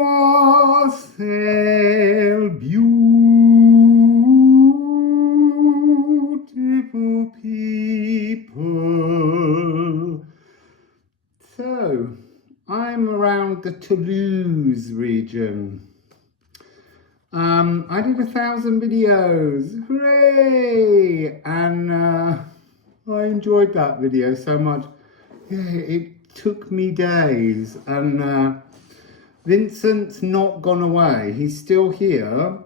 Wassail, beautiful people. So, I'm around the Toulouse region. I did 1,000 videos, hooray! And I enjoyed that video so much. Yeah, it took me days, and Vincent's not gone away. He's still here,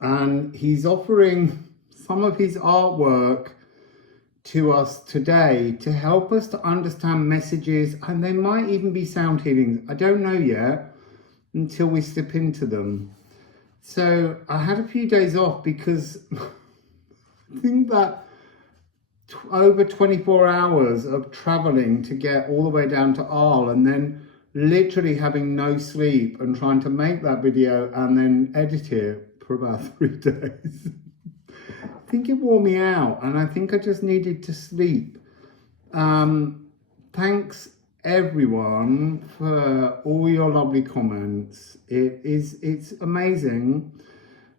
and he's offering some of his artwork to us today to help us to understand messages, and they might even be sound healings. I don't know yet until we slip into them. So I had a few days off because I think that over 24 hours of traveling to get all the way down to Arles, and then literally having no sleep and trying to make that video and then edit it for about 3 days. I think it wore me out, and I think I just needed to sleep. Thanks everyone for all your lovely comments. It's amazing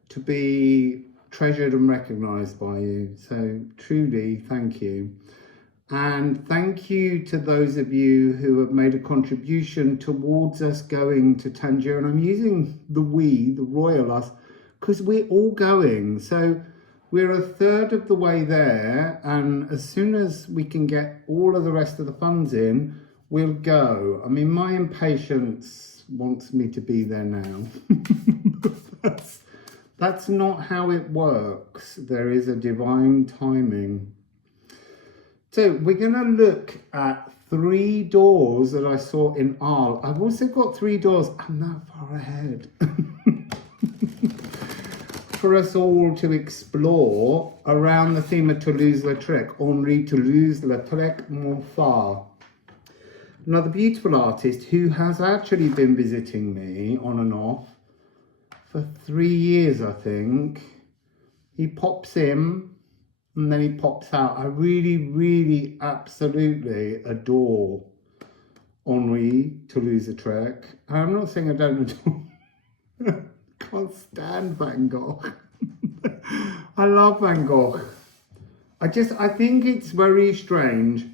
to be treasured and recognized by you, so truly thank you. And thank you to those of you who have made a contribution towards us going to Tangier. And I'm using the we, the royal us, because we're all going. So we're a third of the way there, and as soon as we can get all of the rest of the funds in, we'll go. I mean, my impatience wants me to be there now. That's not how it works. There is a divine timing. So we're going to look at 3 doors that I saw in Arles. I've also got 3 doors. I'm that far ahead. For us all to explore around the theme of Toulouse-Lautrec, Henri Toulouse-Lautrec Montfort. Another beautiful artist who has actually been visiting me on and off for 3 years, I think. He pops in and then he pops out. I really, absolutely adore Henri Toulouse-Lautrec. I'm not saying I don't adore. Can't stand Van Gogh. I love Van Gogh. I think it's very strange,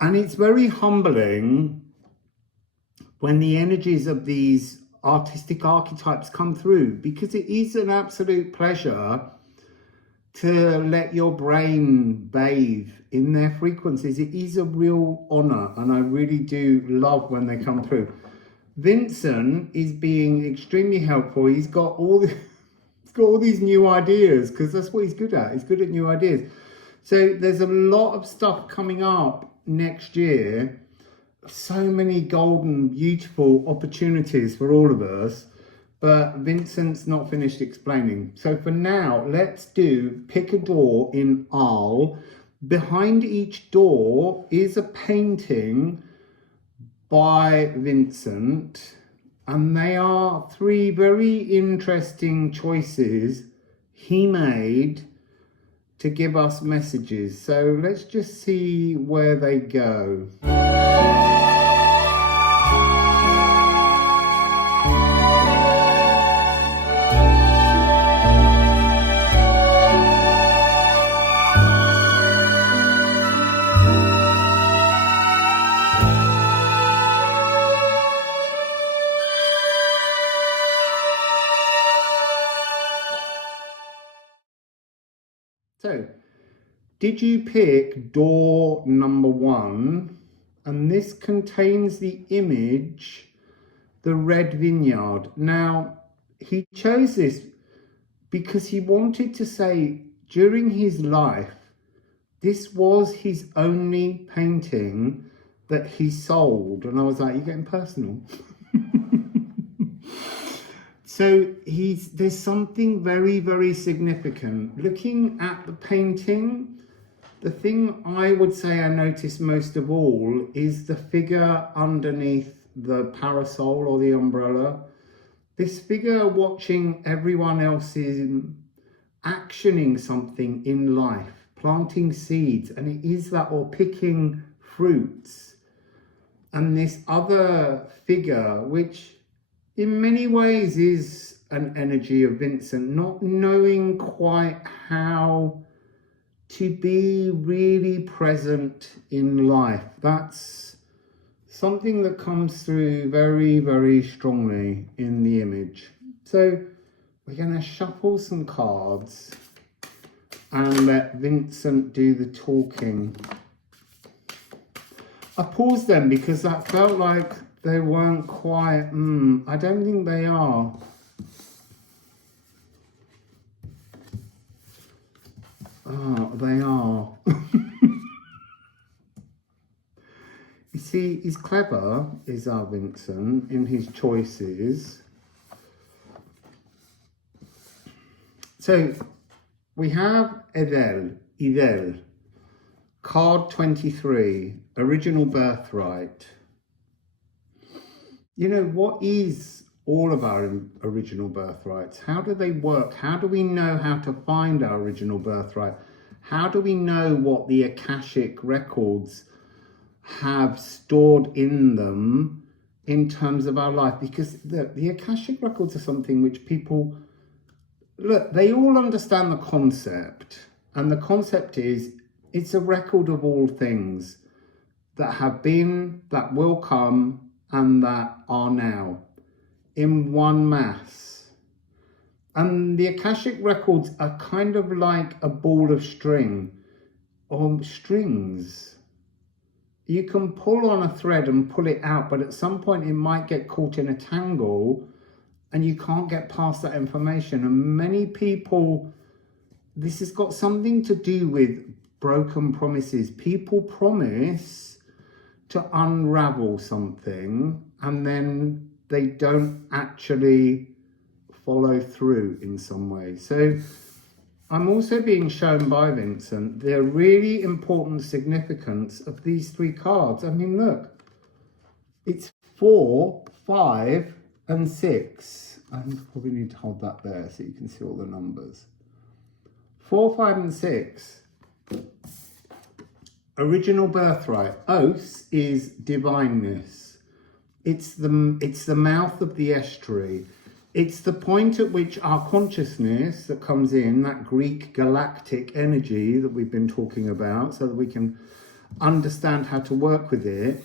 and it's very humbling when the energies of these artistic archetypes come through, because it is an absolute pleasure to let your brain bathe in their frequencies. It is a real honor, and I really do love when they come through. Vincent is being extremely helpful. He's got all these new ideas, because that's what he's good at. He's good at new ideas. So there's a lot of stuff coming up next year. So many golden, beautiful opportunities for all of us. But Vincent's not finished explaining. So for now, let's pick a door in Arles. Behind each door is a painting by Vincent, and they are 3 very interesting choices he made to give us messages. So let's just see where they go. So, did you pick door number 1? And this contains the image, the Red Vineyard. Now, he chose this because he wanted to say, during his life, this was his only painting that he sold. And I was like, you're getting personal. So there's something very, very significant. Looking at the painting, the thing I would say I noticed most of all is the figure underneath the parasol or the umbrella. This figure watching everyone else's actioning something in life, planting seeds, and it is that, or picking fruits. and this other figure, which in many ways is an energy of Vincent, not knowing quite how to be really present in life. That's something that comes through very, very strongly in the image. So we're going to shuffle some cards and let Vincent do the talking. I paused them because that felt like they weren't quite, I don't think they are. Oh, they are. You see, he's clever, is our Vincent, in his choices. So, we have Ædan, card 23, original birthright. You know, what is all of our original birthrights? How do they work? How do we know how to find our original birthright? How do we know what the Akashic records have stored in them in terms of our life? Because the Akashic records are something which people, look, they all understand the concept. And the concept is, it's a record of all things that have been, that will come, and that are now, in one mass. And the Akashic records are kind of like a ball of string, or strings. You can pull on a thread and pull it out, but at some point it might get caught in a tangle and you can't get past that information. And many people, this has got something to do with broken promises. People promise to unravel something and then they don't actually follow through in some way. So I'm also being shown by Vincent the really important significance of these three cards. I mean, look, it's 4, 5, and 6. I probably need to hold that there so you can see all the numbers. 4, 5, and 6. Original birthright. Os is divineness. It's the mouth of the estuary. It's the point at which our consciousness that comes in, that Greek galactic energy that we've been talking about, so that we can understand how to work with it,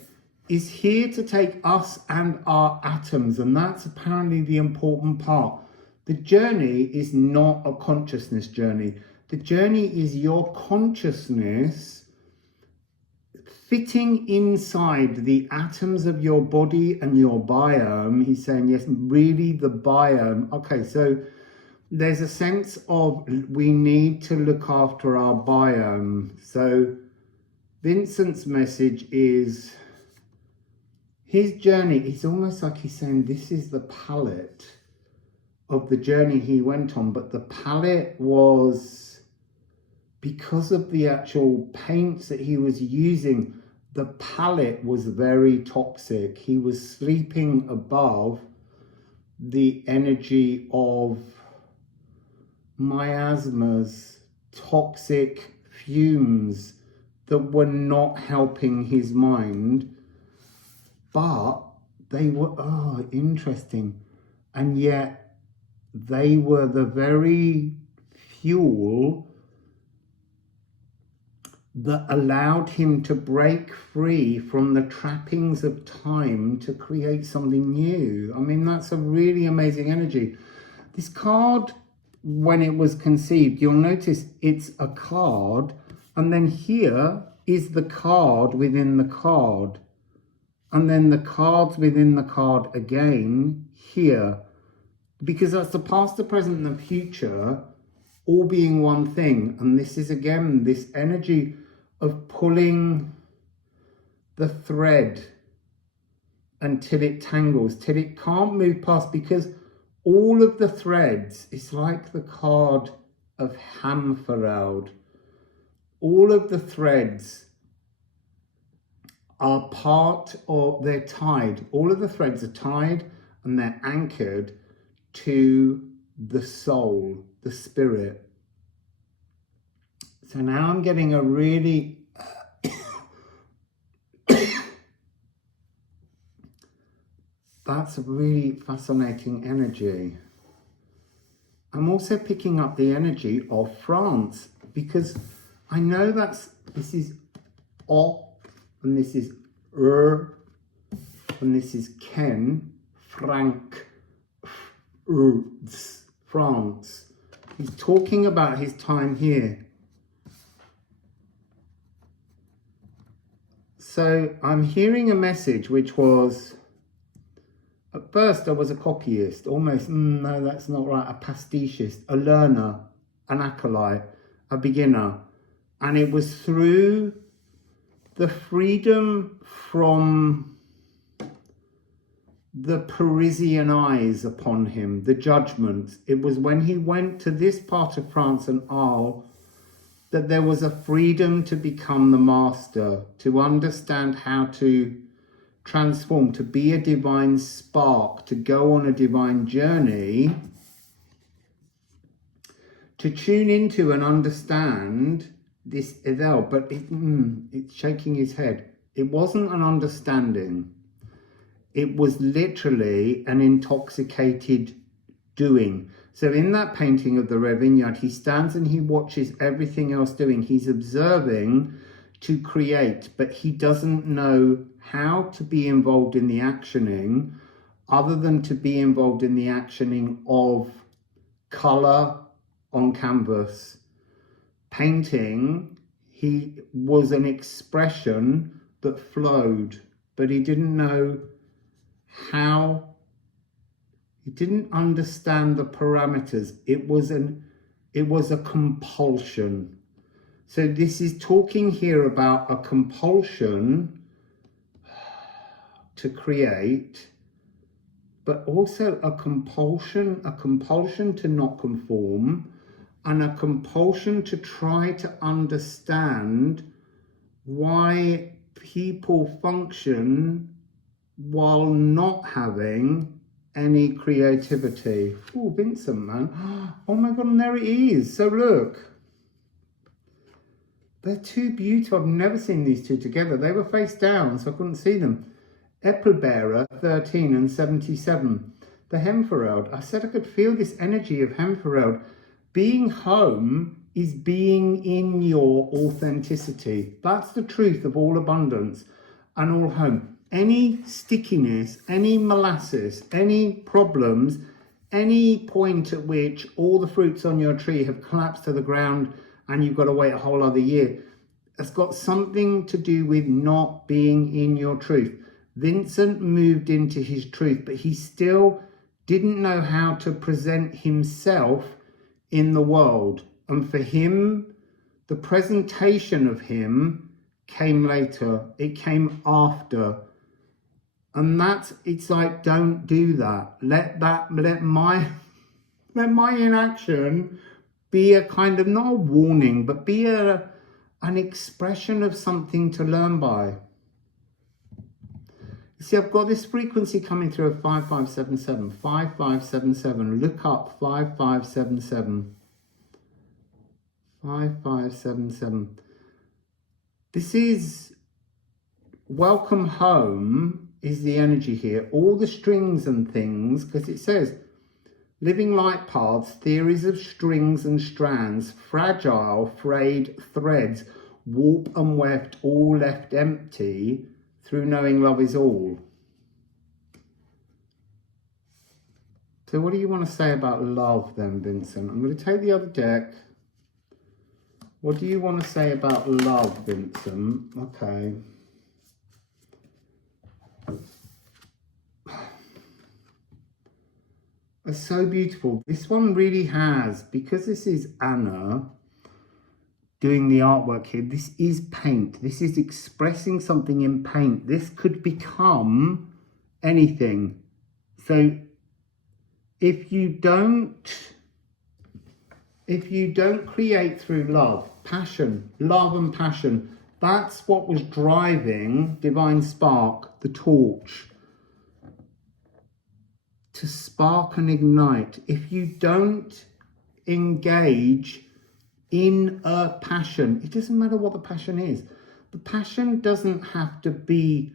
is here to take us and our atoms. And that's apparently the important part. The journey is not a consciousness journey. The journey is your consciousness fitting inside the atoms of your body and your biome. He's saying, yes, really the biome. Okay, so there's a sense of we need to look after our biome. So Vincent's message is his journey. It's almost like he's saying this is the palette of the journey he went on, but the palette was, because of the actual paints that he was using, the palette was very toxic. He was sleeping above the energy of miasmas, toxic fumes that were not helping his mind, but they were, interesting. And yet they were the very fuel that allowed him to break free from the trappings of time to create something new. I mean, that's a really amazing energy. This card, when it was conceived, you'll notice it's a card, and then here is the card within the card, and then the cards within the card again here, because that's the past, the present, and the future all being one thing. And this is again this energy of pulling the thread until it tangles, till it can't move past, because all of the threads, it's like the card of Hamfereld. All of the threads are part of, they're tied. All of the threads are tied and they're anchored to the soul, the spirit. So now I'm getting a really That's a really fascinating energy. I'm also picking up the energy of France, because I know this is O, and this is and this is Ken, Frank, France. He's talking about his time here. So I'm hearing a message which was, at first I was a copyist, almost, no, that's not right, a pastichist, a learner, an acolyte, a beginner. And it was through the freedom from the Parisian eyes upon him, the judgment. It was when he went to this part of France and Arles that there was a freedom to become the master, to understand how to transform, to be a divine spark, to go on a divine journey, to tune into and understand this Ædan. But it's shaking his head. It wasn't an understanding. It was literally an intoxicated doing. So in that painting of the Red Vineyard, he stands and he watches everything else doing. He's observing to create, but he doesn't know how to be involved in the actioning other than to be involved in the actioning of colour on canvas. Painting, he was an expression that flowed, but he didn't know how. He didn't understand the parameters. It was a compulsion. So this is talking here about a compulsion to create, but also a compulsion to not conform, and a compulsion to try to understand why people function while not having any creativity. Oh, Vincent, man. Oh my God, and there it is. So look. They're too beautiful. I've never seen these two together. They were face down, so I couldn't see them. Apple Bearer, 13 and 77. The Hemfereld. I said I could feel this energy of Hemfereld. Being home is being in your authenticity. That's the truth of all abundance and all home. Any stickiness, any molasses, any problems, any point at which all the fruits on your tree have collapsed to the ground and you've got to wait a whole other year, it's got something to do with not being in your truth. Vincent moved into his truth, but he still didn't know how to present himself in the world. And for him, the presentation of him came later. It came after. And it's like, don't do that. Let my inaction be a kind of, not a warning, but be an expression of something to learn by. You see, I've got this frequency coming through of 5577, 5577. Look up 5577. 5577. This is welcome home is the energy here. All the strings and things, because it says living light paths, theories of strings and strands, fragile, frayed threads, warp and weft, all left empty, through knowing love is all. So what do you want to say about love then, Vincent? I'm going to take the other deck. What do you want to say about love, Vincent? Okay. It's so beautiful. This one really has, because this is Anna doing the artwork here, this is paint. This is expressing something in paint. This could become anything. So if you don't create through love, passion, love and passion, that's what was driving Divine Spark, the torch, to spark and ignite. If you don't engage in a passion, it doesn't matter what the passion is. The passion doesn't have to be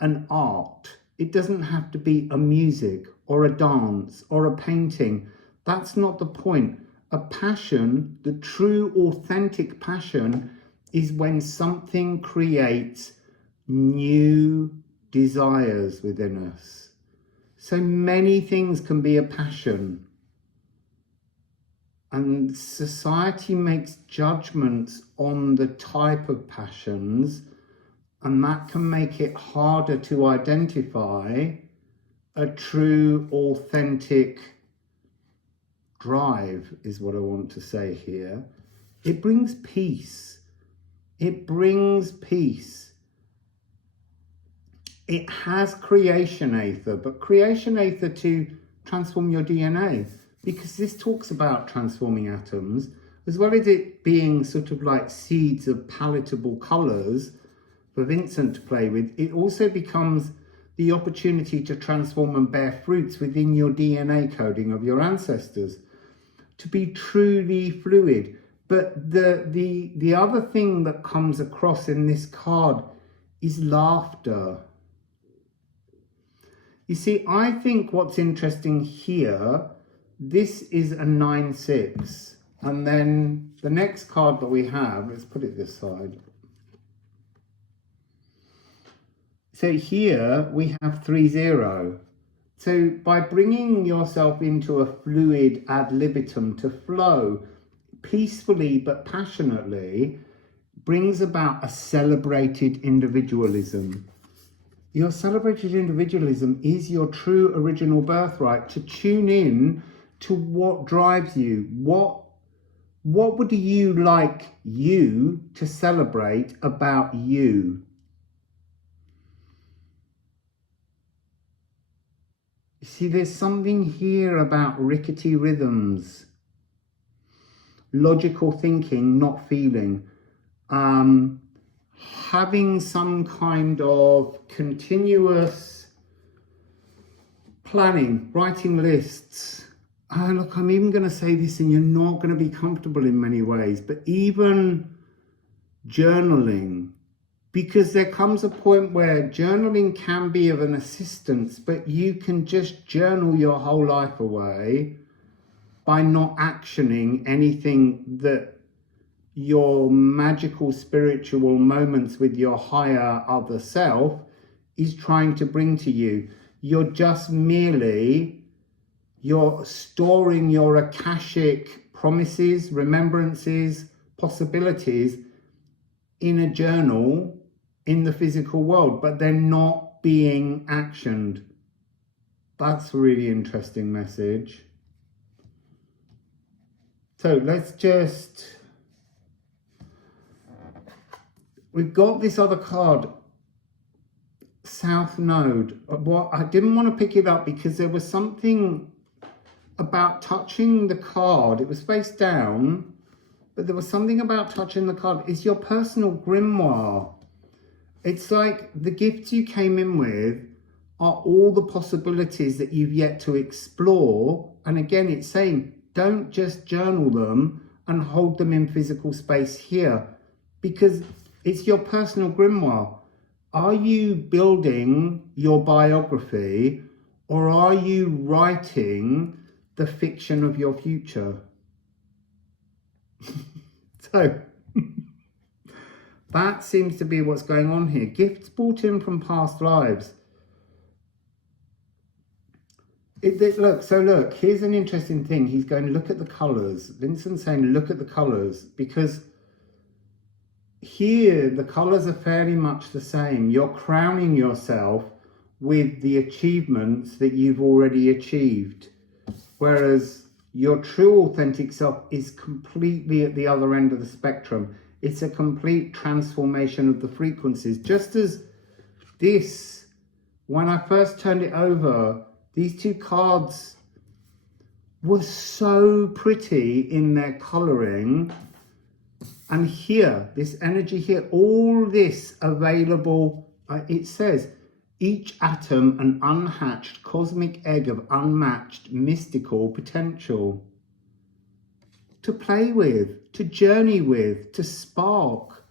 an art. It doesn't have to be a music or a dance or a painting. That's not the point. A passion, the true authentic passion, is when something creates new desires within us. So many things can be a passion. And society makes judgments on the type of passions, and that can make it harder to identify a true, authentic drive, is what I want to say here. It brings peace. It brings peace. It has creation aether, but creation aether to transform your DNA, because this talks about transforming atoms, as well as it being sort of like seeds of palatable colours for Vincent to play with. It also becomes the opportunity to transform and bear fruits within your DNA coding of your ancestors, to be truly fluid. But the other thing that comes across in this card is laughter. You see, I think what's interesting here, this is a 9-6. And then the next card that we have, let's put it this side. So here we have 3-0. So by bringing yourself into a fluid ad libitum, to flow peacefully but passionately, brings about a celebrated individualism. Your celebrated individualism is your true original birthright, to tune in to what drives you. What would you like you to celebrate about you? You see, there's something here about rickety rhythms, logical thinking, not feeling, having some kind of continuous planning, writing lists. Look, I'm even going to say this, and you're not going to be comfortable in many ways, but even journaling, because there comes a point where journaling can be of an assistance, but you can just journal your whole life away by not actioning anything that your magical spiritual moments with your higher other self is trying to bring to you. You're just merely, you're storing your Akashic promises, remembrances, possibilities in a journal in the physical world, but they're not being actioned. That's a really interesting message. So let's just, we've got this other card, South Node. Well, I didn't want to pick it up because there was something about touching the card. It was face down, but there was something about touching the card. It's your personal grimoire. It's like the gifts you came in with are all the possibilities that you've yet to explore. And again, it's saying, don't just journal them and hold them in physical space here, because it's your personal grimoire. Are you building your biography, or are you writing the fiction of your future? So that seems to be what's going on here. Gifts brought in from past lives. Look, here's an interesting thing. He's going, look at the colours. Vincent's saying, look at the colours, because here the colours are fairly much the same. You're crowning yourself with the achievements that you've already achieved, whereas your true authentic self is completely at the other end of the spectrum. It's a complete transformation of the frequencies. Just as this, when I first turned it over, these two cards were so pretty in their colouring. And here, this energy here, all this available, it says, each atom an unhatched cosmic egg of unmatched mystical potential. To play with, to journey with, to spark.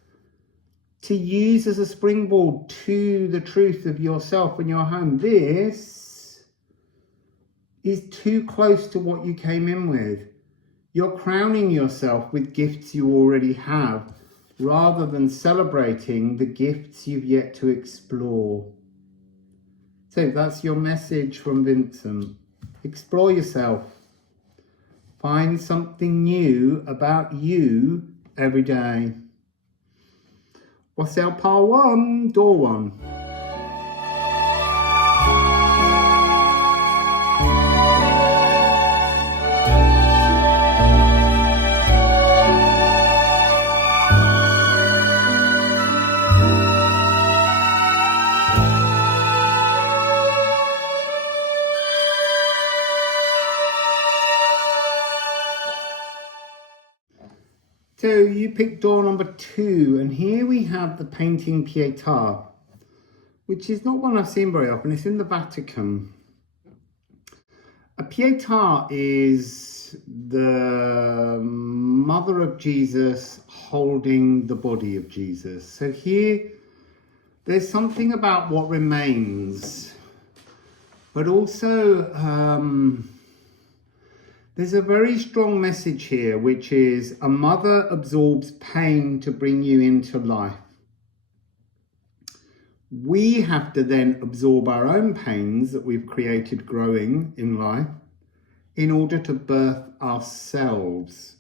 to use as a springboard to the truth of yourself and your home. This is too close to what you came in with. You're crowning yourself with gifts you already have, rather than celebrating the gifts you've yet to explore. So that's your message from Vincent. Explore yourself. Find something new about you every day. Wassail Pile 1, Door 1. So you picked door number 2, and here we have the painting Pietà, which is not one I've seen very often. It's in the Vatican. A Pietà is the mother of Jesus holding the body of Jesus. So here, there's something about what remains, but also there's a very strong message here, which is a mother absorbs pain to bring you into life. We have to then absorb our own pains that we've created growing in life in order to birth ourselves.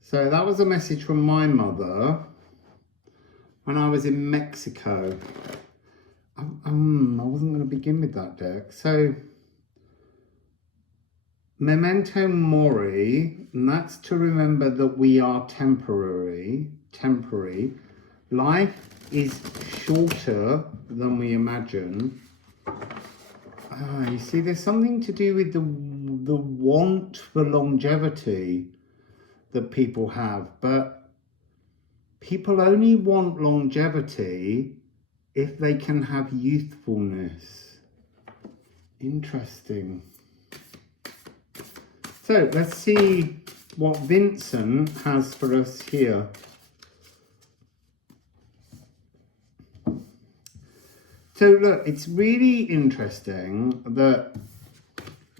So that was a message from my mother when I was in Mexico. I wasn't going to begin with that deck. So Memento Mori, and that's to remember that we are temporary. Life is shorter than we imagine. You see, there's something to do with the want for longevity that people have, but people only want longevity if they can have youthfulness. Interesting. So let's see what Vincent has for us here. So look, it's really interesting that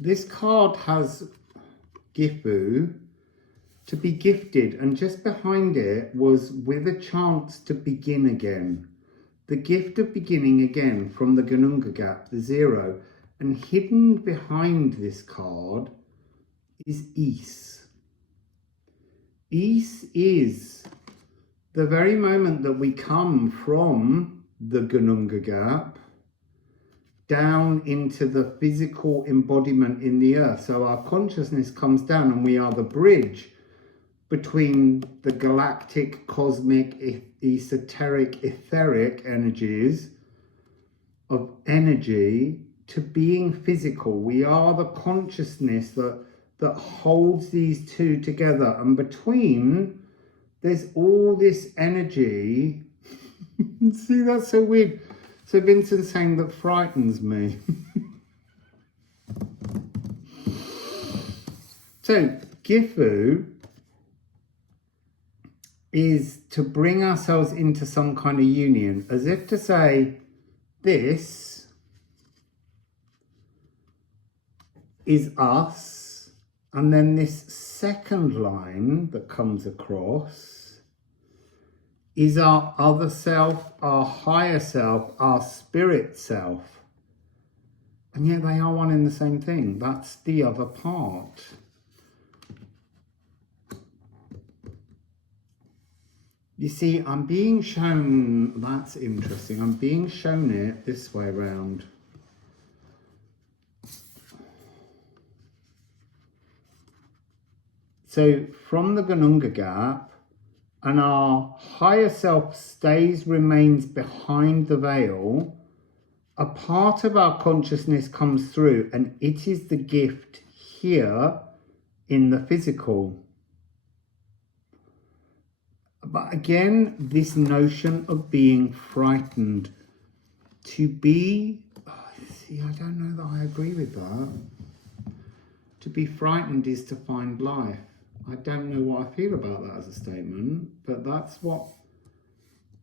this card has Gifu, to be gifted, and just behind it was with a chance to begin again. The gift of beginning again from the Gununga gap, the 0. And hidden behind this card is Is. Is is the very moment that we come from the Gununga gap down into the physical embodiment in the earth. So our consciousness comes down and we are the bridge between the galactic, cosmic, esoteric, etheric energies of energy to being physical. We are the consciousness that holds these two together, and between there's all this energy. See, that's so weird. So Vincent's saying that frightens me. So Gifu is to bring ourselves into some kind of union, as if to say, this is us, and then this second line that comes across is our other self, our higher self, our spirit self. And yet they are one and the same thing. That's the other part. You see, I'm being shown, that's interesting, I'm being shown it this way around. So from the Gununga gap, and our higher self remains behind the veil, a part of our consciousness comes through, and it is the gift here in the physical. But again, this notion of being frightened, to be, see, I don't know that I agree with that. To be frightened is to find life. I don't know what I feel about that as a statement, but that's what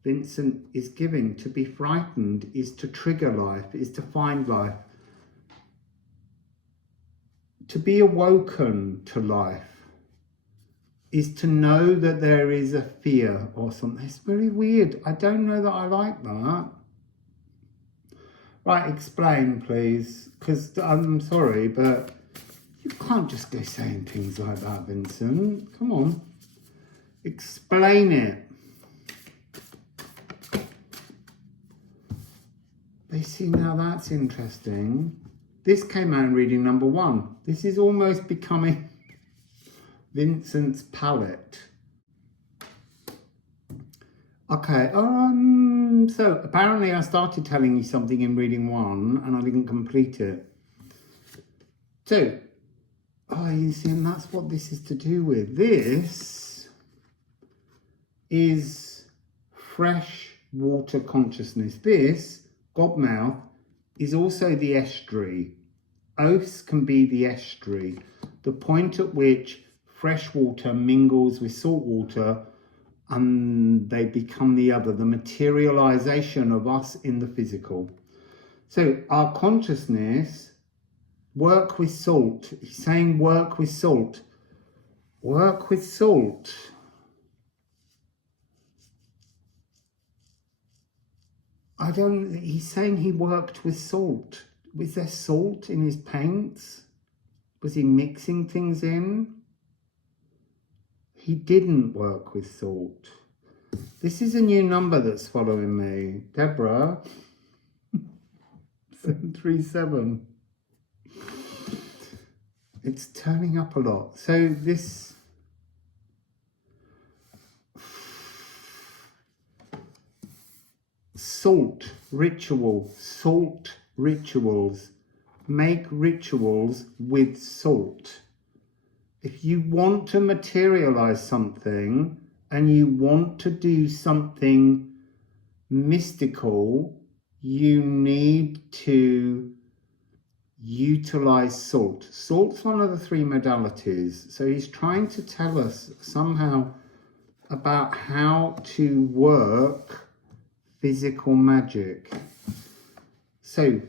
Vincent is giving. To be frightened is to trigger life, is to find life. To be awoken to life is to know that there is a fear or something. It's very weird. I don't know that I like that. Right, explain, please. Because I'm sorry, but you can't just go saying things like that, Vincent. Come on. Explain it. They see, now that's interesting. This came out in reading number 1. This is almost becoming Vincent's palette. Okay, so apparently I started telling you something in reading 1 and I didn't complete it. So, you see, and that's what this is to do with. This is fresh water consciousness. This, Godmouth, is also the estuary. Oaths can be the estuary, the point at which fresh water mingles with salt water and they become the other, the materialization of us in the physical. So our consciousness, work with salt. He's saying work with salt. Work with salt. He's saying he worked with salt. Was there salt in his paints? Was he mixing things in? He didn't work with salt. This is a new number that's following me. Deborah, 737. It's turning up a lot. So this salt rituals, make rituals with salt. If you want to materialize something and you want to do something mystical, you need to utilize salt. Salt's one of the 3 modalities. So he's trying to tell us somehow about how to work physical magic. So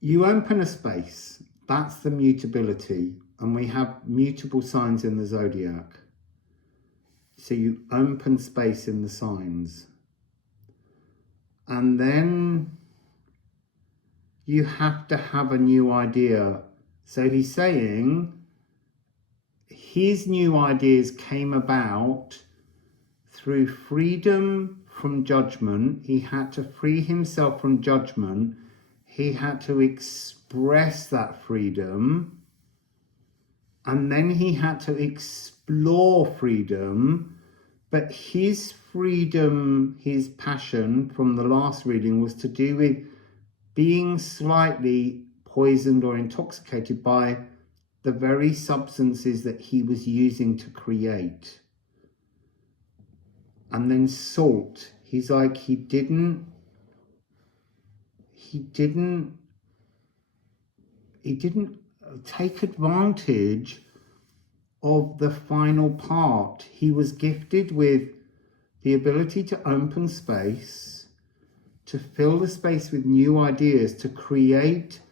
you open a space, that's the mutability, and we have mutable signs in the zodiac. So you open space in the signs. And then you have to have a new idea. So he's saying his new ideas came about through freedom from judgment. He had to free himself from judgment. He had to express that freedom, and then he had to explore freedom. But his freedom, his passion from the last reading was to do with being slightly poisoned or intoxicated by the very substances that he was using to create. And then salt, he's like, he didn't take advantage of the final part. He was gifted with the ability to open space, to fill the space with new ideas, to create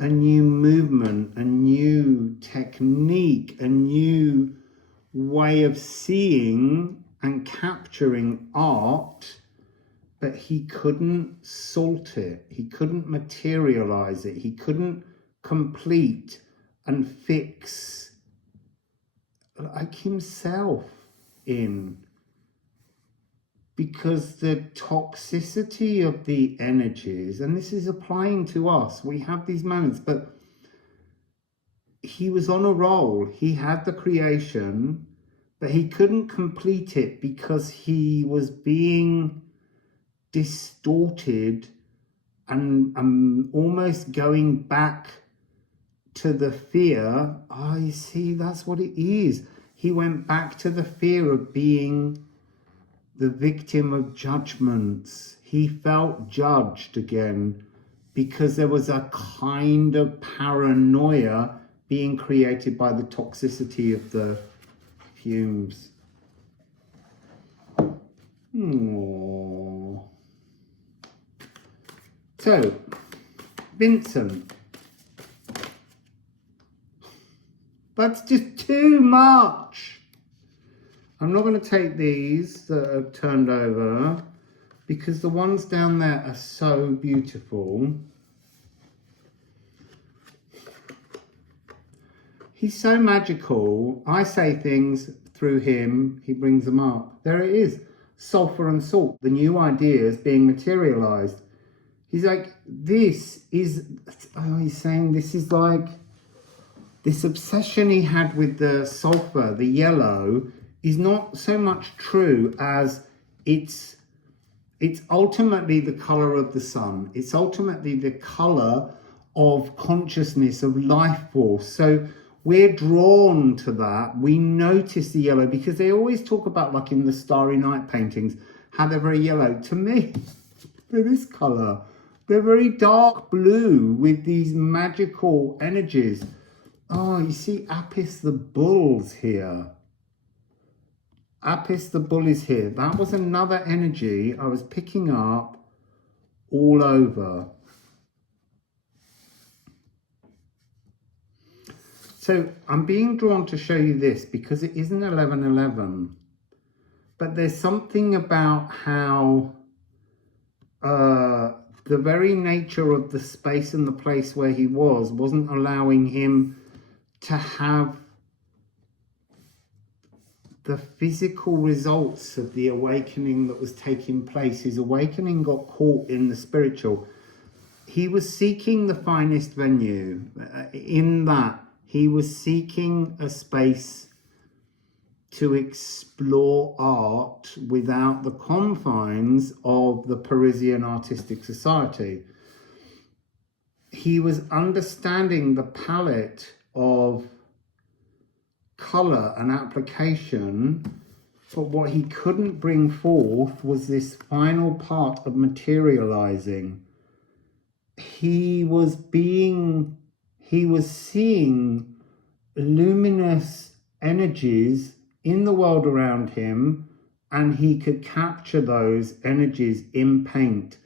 a new movement, a new technique, a new way of seeing and capturing art. But he couldn't salt it, he couldn't materialize it, he couldn't complete and fix like himself in, because the toxicity of the energies, and this is applying to us, we have these moments, but he was on a roll, he had the creation, but he couldn't complete it because he was being distorted and almost going back to the fear. You see, that's what it is. He went back to the fear of being the victim of judgments. He felt judged again because there was a kind of paranoia being created by the toxicity of the fumes. Aww. So, Vincent, that's just too much. I'm not going to take these that are turned over because the ones down there are so beautiful. He's so magical. I say things through him, he brings them up. There it is. Sulfur and salt, the new ideas being materialized. He's like, this is, he's saying this is like, this obsession he had with the sulfur, the yellow, is not so much true as it's ultimately the color of the sun. It's ultimately the color of consciousness, of life force. So we're drawn to that. We notice the yellow because they always talk about, like in the Starry Night paintings, how they're very yellow. To me, they're this color. They're very dark blue with these magical energies. Oh, you see Apis the bull's here. Apis the bull is here. That was another energy I was picking up all over. So I'm being drawn to show you this because it isn't 11:11, but there's something about how the very nature of the space and the place where he wasn't allowing him to have the physical results of the awakening that was taking place. His awakening got caught in the spiritual. He was seeking the finest venue. In that, he was seeking a space to explore art without the confines of the Parisian artistic society. He was understanding the palette of color and application, but what he couldn't bring forth was this final part of materializing. He was seeing luminous energies in the world around him, and he could capture those energies in paint.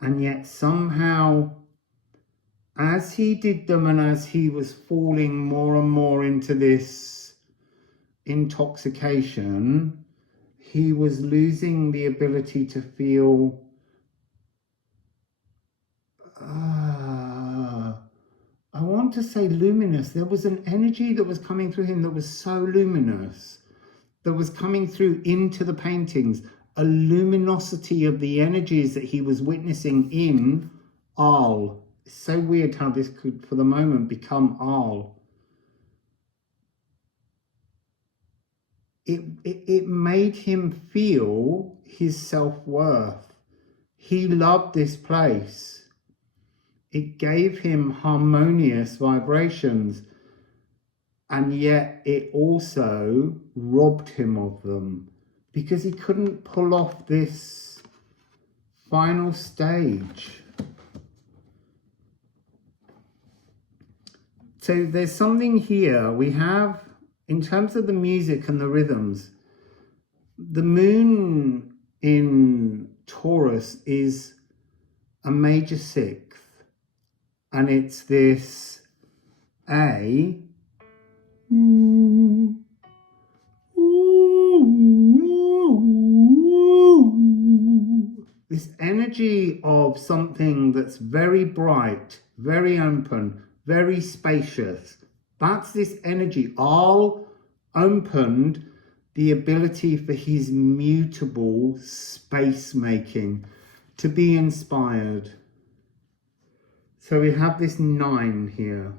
And yet somehow, as he did them and as he was falling more and more into this intoxication, he was losing the ability to feel I want to say luminous. There was an energy that was coming through him that was so luminous, that was coming through into the paintings, a luminosity of the energies that he was witnessing in Arles. It's so weird how this could, for the moment, become Arles. It made him feel his self-worth. He loved this place. It gave him harmonious vibrations, and yet it also robbed him of them because he couldn't pull off this final stage. So there's something here. We have, in terms of the music and the rhythms, the moon in Taurus is a major sixth. And it's this A, this energy of something that's very bright, very open, very spacious. That's this energy. Arles opened the ability for his mutable space making to be inspired. So we have this 9 here.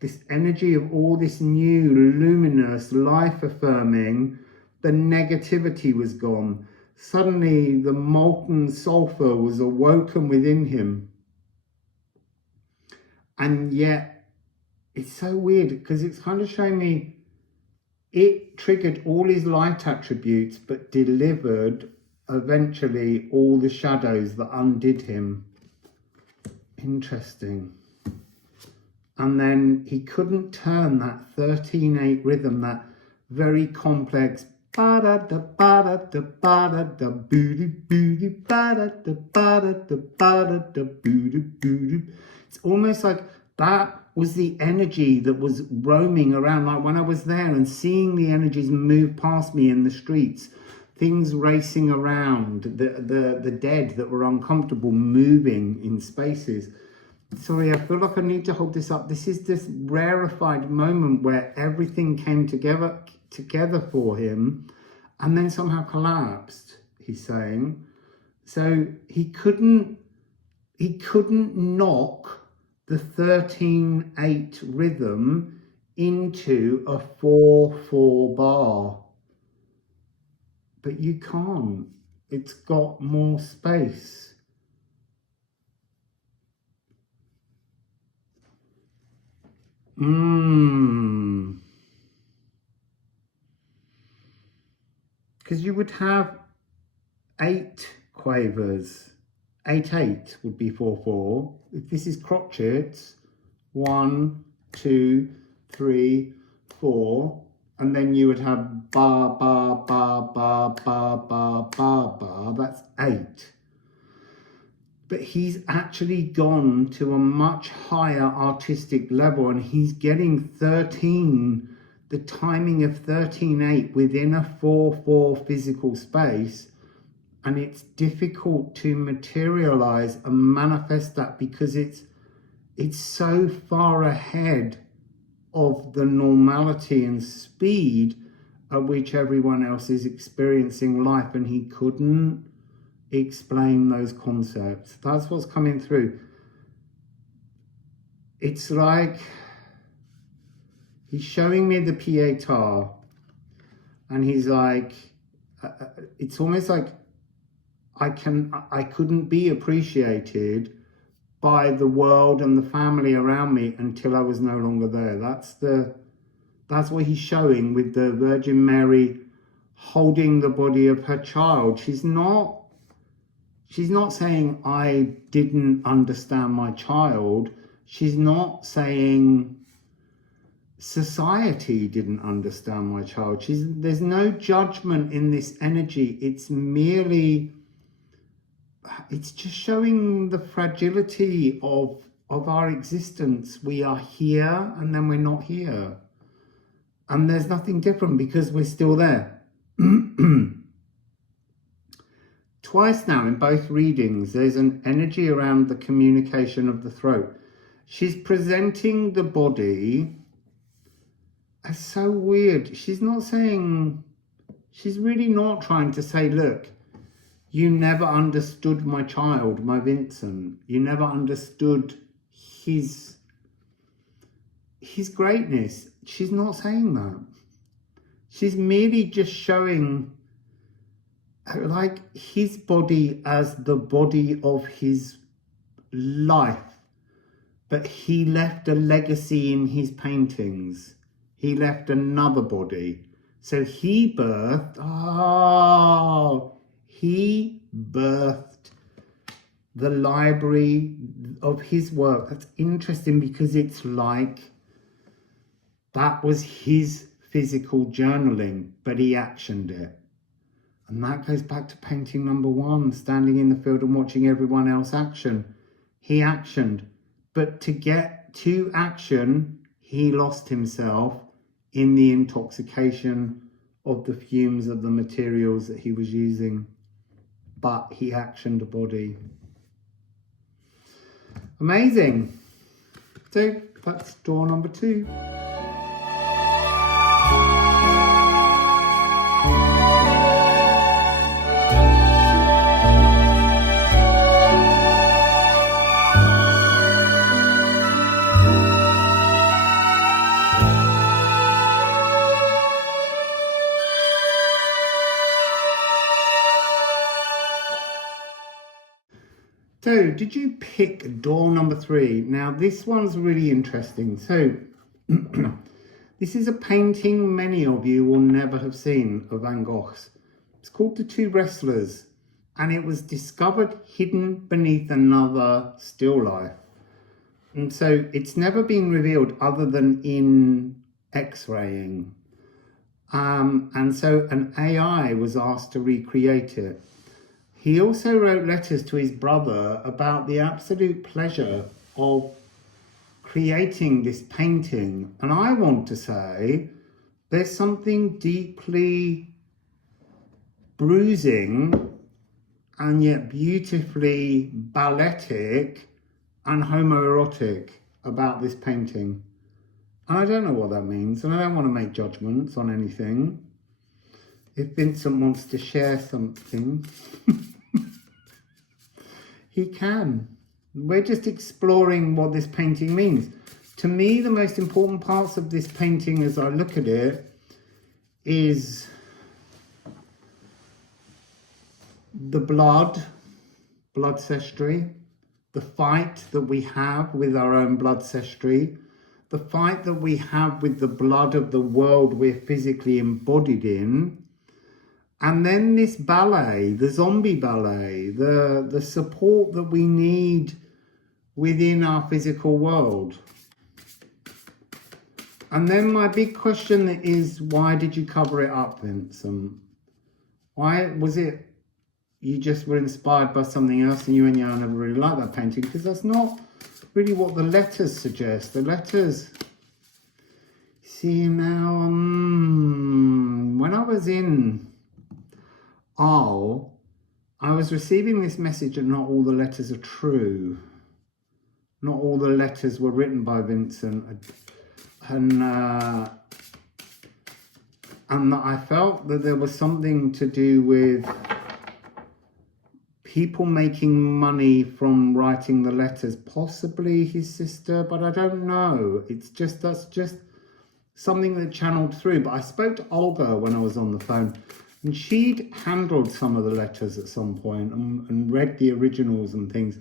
This energy of all this new, luminous, life-affirming. The negativity was gone. Suddenly, the molten sulfur was awoken within him. And yet, it's so weird because it's kind of showing me it triggered all his light attributes, but delivered eventually all the shadows that undid him. Interesting. And then he couldn't turn that 13/8 rhythm, that very complex ba-da-da, ba-da-da, ba-da-da, boo-doo, boo-doo, ba-da-da, ba-da-da, ba-da-da, boo-doo, boo-doo. It's almost like that was the energy that was roaming around, like when I was there and seeing the energies move past me in the streets, things racing around, the dead that were uncomfortable moving in spaces. Sorry, I feel like I need to hold this up. This is this rarefied moment where everything came together for him and then somehow collapsed, he's saying. So he couldn't knock the 13/8 rhythm into a 4/4 bar. But you can't. It's got more space. Because you would have 8 quavers. 8/8 would be 4/4. If this is crotchets, 1, 2, 3, 4, and then you would have bar, bar, bar, bar, bar, bar, bar, bar. That's 8. But he's actually gone to a much higher artistic level, and he's getting 13, the timing of 13/8 within a 4/4 physical space. And it's difficult to materialize and manifest that because it's so far ahead of the normality and speed at which everyone else is experiencing life, and he couldn't explain those concepts. That's what's coming through. It's like he's showing me the Pietà, and he's like, it's almost like I couldn't be appreciated by the world and the family around me until I was no longer there. That's what he's showing with the Virgin Mary holding the body of her child. She's not saying I didn't understand my child. She's not saying society didn't understand my child. There's no judgment in this energy. It's just showing the fragility of our existence. We are here and then we're not here. And there's nothing different because we're still there. Twice now in both readings, there's an energy around the communication of the throat. She's presenting the body as so weird. She's really not trying to say, look, you never understood my child, my Vincent. You never understood his greatness. She's not saying that. She's merely just showing like his body as the body of his life. But he left a legacy in his paintings. He left another body. So he birthed the library of his work. That's interesting because it's like that was his physical journaling, but he actioned it. And that goes back to painting number 1, standing in the field and watching everyone else action. He actioned, but to get to action, he lost himself in the intoxication of the fumes of the materials that he was using. But he actioned a body. Amazing. So that's door number 2. So, did you pick door number 3? Now, this one's really interesting. So, this is a painting many of you will never have seen of Van Gogh's. It's called The Two Wrestlers, and it was discovered hidden beneath another still life. And so it's never been revealed other than in X-raying. And so an AI was asked to recreate it. He also wrote letters to his brother about the absolute pleasure of creating this painting. And I want to say there's something deeply bruising and yet beautifully balletic and homoerotic about this painting. And I don't know what that means, and I don't want to make judgments on anything. If Vincent wants to share something, he can. We're just exploring what this painting means. To me, the most important parts of this painting as I look at it is the blood ancestry, the fight that we have with our own blood ancestry, the fight that we have with the blood of the world we're physically embodied in, and then this ballet, the zombie ballet, the support that we need within our physical world. And then my big question is, why did you cover it up, Vincent? Why was it you just were inspired by something else and you and Yana never really liked that painting? Because that's not really what the letters suggest. The letters, see now, when I was in Arles, I was receiving this message that not all the letters are true. Not all the letters were written by Vincent. And I felt that there was something to do with people making money from writing the letters, possibly his sister, but I don't know. It's just, that's just something that channeled through. But I spoke to Olga when I was on the phone, and she'd handled some of the letters at some point and read the originals and things.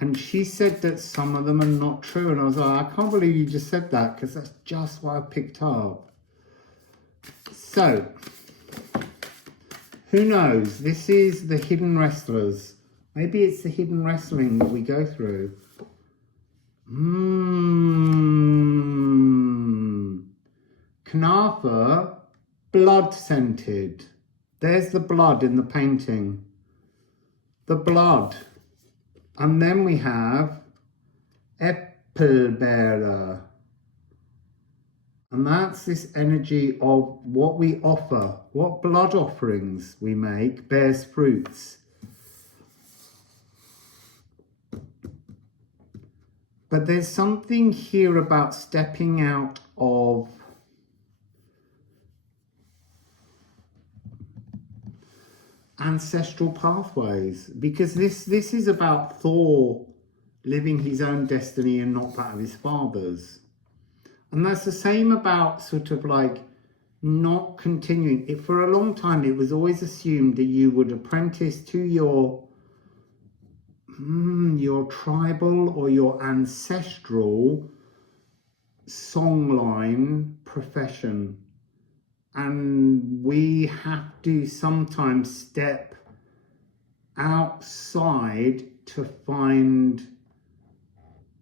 And she said that some of them are not true. And I was like, I can't believe you just said that, because that's just what I picked up. So, who knows? This is the hidden wrestlers. Maybe it's the hidden wrestling that we go through. Knafa, blood scented. There's the blood in the painting. The blood. And then we have Äppelbearer. And that's this energy of what we offer, what blood offerings we make bears fruits. But there's something here about stepping out of ancestral pathways, because this is about Thor living his own destiny and not that of his father's. And that's the same about sort of like not continuing it. For a long time it was always assumed that you would apprentice to your tribal or your ancestral songline profession. And we have to sometimes step outside to find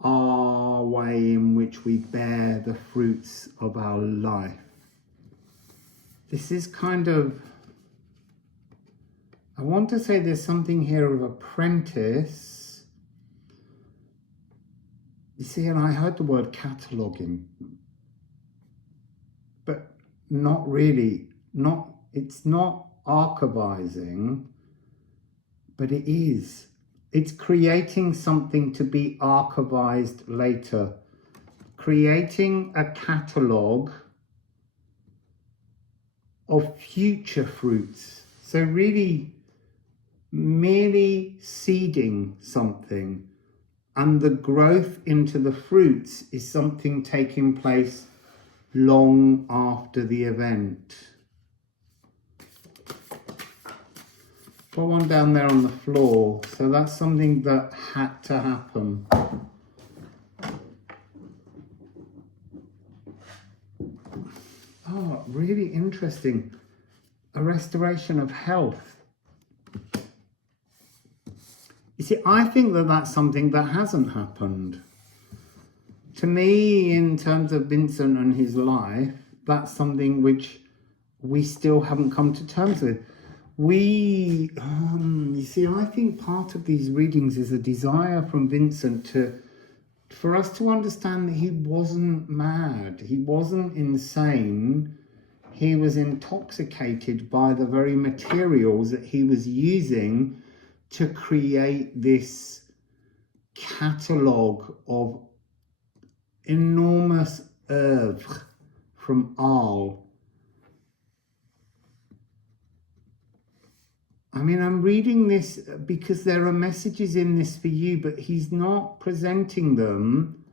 our way in which we bear the fruits of our life. This is kind of, I want to say there's something here of apprentice. You see, and I heard the word cataloguing, but not really, it's not archivizing, but it is. It's creating something to be archivized later. Creating a catalogue of future fruits. So really, merely seeding something, and the growth into the fruits is something taking place long after the event. Got one down there on the floor, so that's something that had to happen. Oh, really interesting. A restoration of health. You see, I think that that's something that hasn't happened. to me, in terms of Vincent and his life, that's something which we still haven't come to terms with. You see, I think part of these readings is a desire from Vincent for us to understand that he wasn't mad, he wasn't insane, he was intoxicated by the very materials that he was using to create this catalogue of enormous oeuvre from Arles. I mean, I'm reading this because there are messages in this for you, but he's not presenting them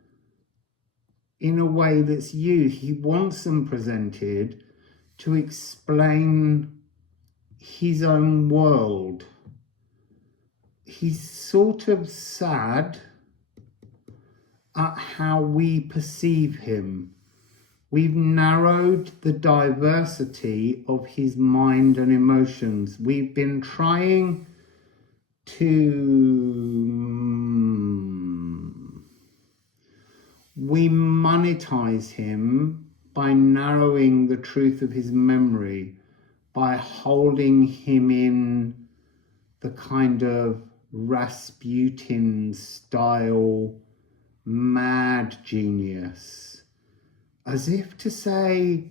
in a way that's you. He wants them presented to explain his own world. He's sort of sad at how we perceive him. We've narrowed the diversity of his mind and emotions. We've been trying we monetize him by narrowing the truth of his memory, by holding him in the kind of Rasputin style mad genius. As if to say,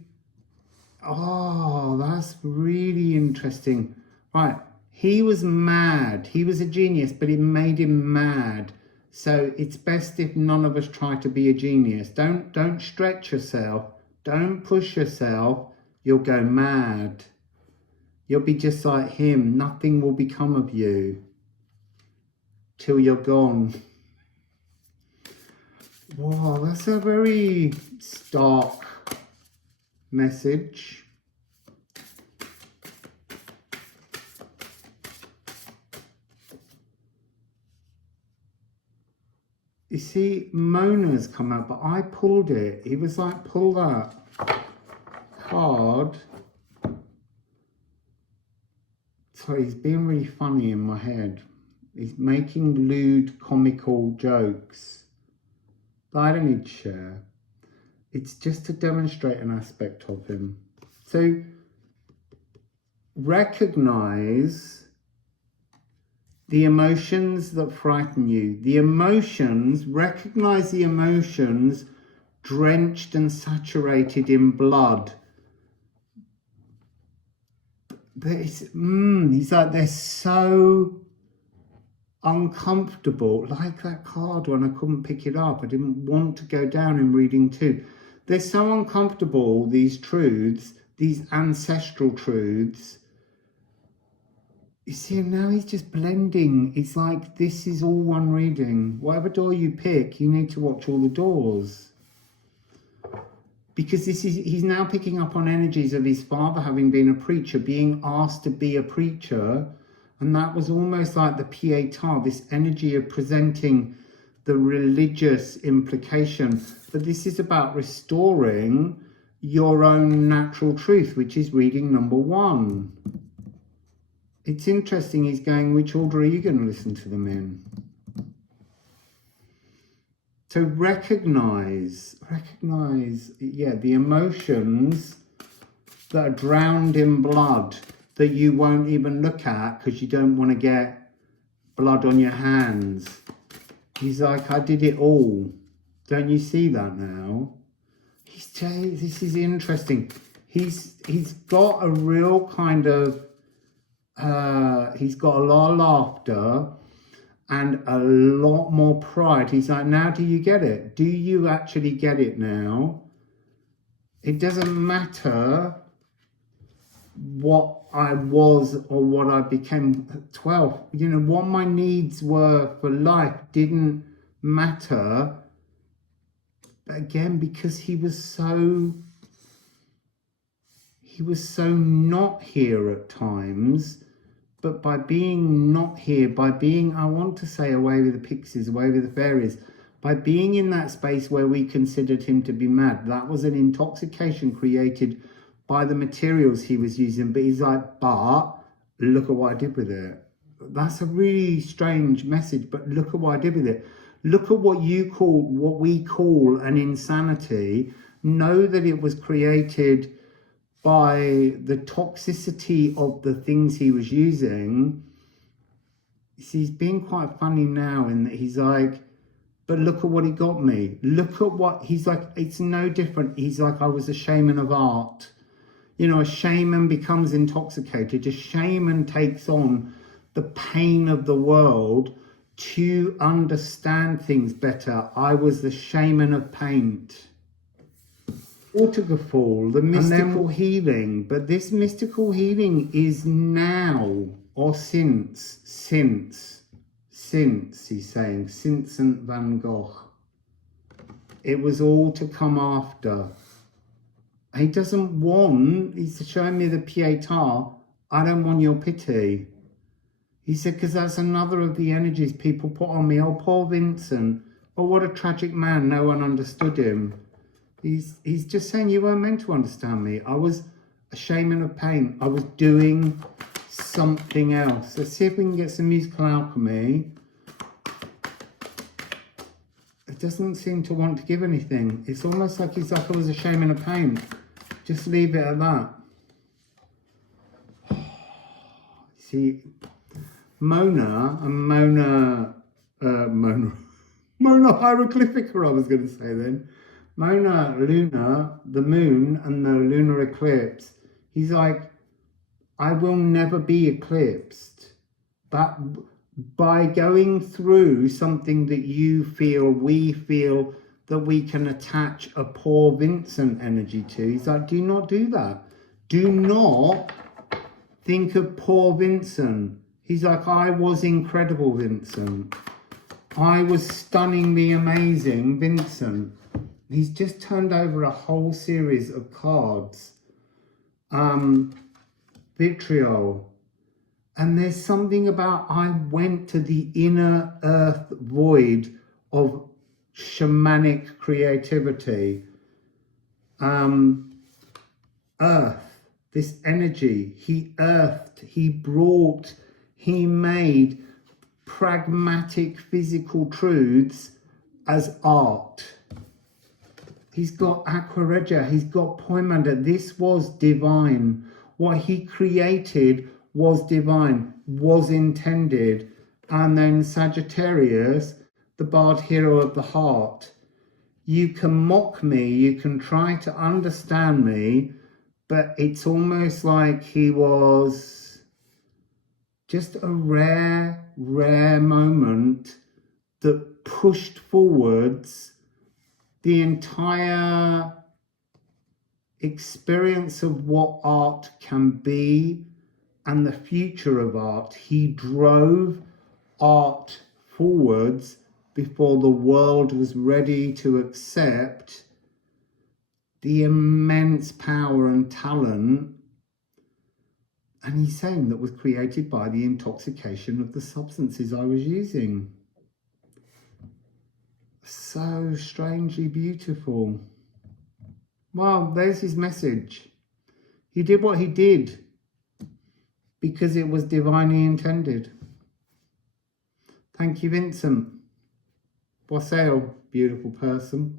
oh, that's really interesting. Right, he was mad. He was a genius, but it made him mad. So it's best if none of us try to be a genius. Don't stretch yourself. Don't push yourself. You'll go mad. You'll be just like him. Nothing will become of you till you're gone. Wow, that's a very stark message. You see, Mona's come out, but I pulled it. He was like, pull that card. Sorry, he's being really funny in my head. He's making lewd, comical jokes. I don't need to share. It's just to demonstrate an aspect of him. So recognize the emotions that frighten you. The emotions, recognize the emotions drenched and saturated in blood. He's like, they're so uncomfortable, like that card when I couldn't pick it up. I didn't want to go down in reading 2. They're so uncomfortable, these truths, these ancestral truths. You see, now he's just blending. It's like, this is all one reading. Whatever door you pick, you need to watch all the doors. Because he's now picking up on energies of his father having been a preacher, being asked to be a preacher. And that was almost like the pietà, this energy of presenting the religious implication. But this is about restoring your own natural truth, which is reading number 1. It's interesting, he's going, which order are you going to listen to them in? So recognize, yeah, the emotions that are drowned in blood, that you won't even look at because you don't want to get blood on your hands. He's like, I did it all. Don't you see that now? This is interesting. He's got a real kind of, he's got a lot of laughter and a lot more pride. He's like, now do you get it? Do you actually get it now? It doesn't matter what I was or what I became at 12. You know, what my needs were for life didn't matter. Again, because he was so not here at times. But by being not here, by being, I want to say, away with the pixies, away with the fairies, by being in that space where we considered him to be mad, that was an intoxication created by the materials he was using. But he's like, but look at what I did with it. That's a really strange message, but look at what I did with it. Look at what we call an insanity. Know that it was created by the toxicity of the things he was using. See, he's being quite funny now in that he's like, but look at what he got me. Look at what, he's like, it's no different. He's like, I was a shaman of art. You know, a shaman becomes intoxicated. A shaman takes on the pain of the world to understand things better. I was the shaman of paint. Waterfall, the mystical healing. But this mystical healing is now, or since, he's saying, Vincent Van Gogh. It was all to come after. He doesn't want, he's showing me the pietà, I don't want your pity. He said, because that's another of the energies people put on me. Oh, poor Vincent. Oh, what a tragic man. No one understood him. He's just saying, you weren't meant to understand me. I was a shaman of pain. I was doing something else. Let's see if we can get some musical alchemy. It doesn't seem to want to give anything. It's almost like he's like, I was a shaman of pain. Just leave it at that. See, Mona Hieroglyphica, I was going to say then. Mona Luna, the moon and the lunar eclipse. He's like, I will never be eclipsed. But by going through something that you feel, we feel, that we can attach a poor Vincent energy to. He's like, do not do that. Do not think of poor Vincent. He's like, I was incredible Vincent. I was stunningly amazing Vincent. He's just turned over a whole series of cards. Vitriol. And there's something about, I went to the inner earth void of shamanic creativity. Earth, this energy, he earthed, he brought, he made pragmatic physical truths as art. He's got Aquaregia, he's got Poimander. This was divine. What he created was divine, was intended. And then Sagittarius, the bard hero of the heart. You can mock me, you can try to understand me, but it's almost like he was just a rare moment that pushed forwards the entire experience of what art can be and the future of art. He drove art forwards before the world was ready to accept the immense power and talent, and he's saying that was created by the intoxication of the substances I was using. So strangely beautiful. Well, there's his message. He did what he did because it was divinely intended. Thank you, Vincent. Wassail, beautiful person.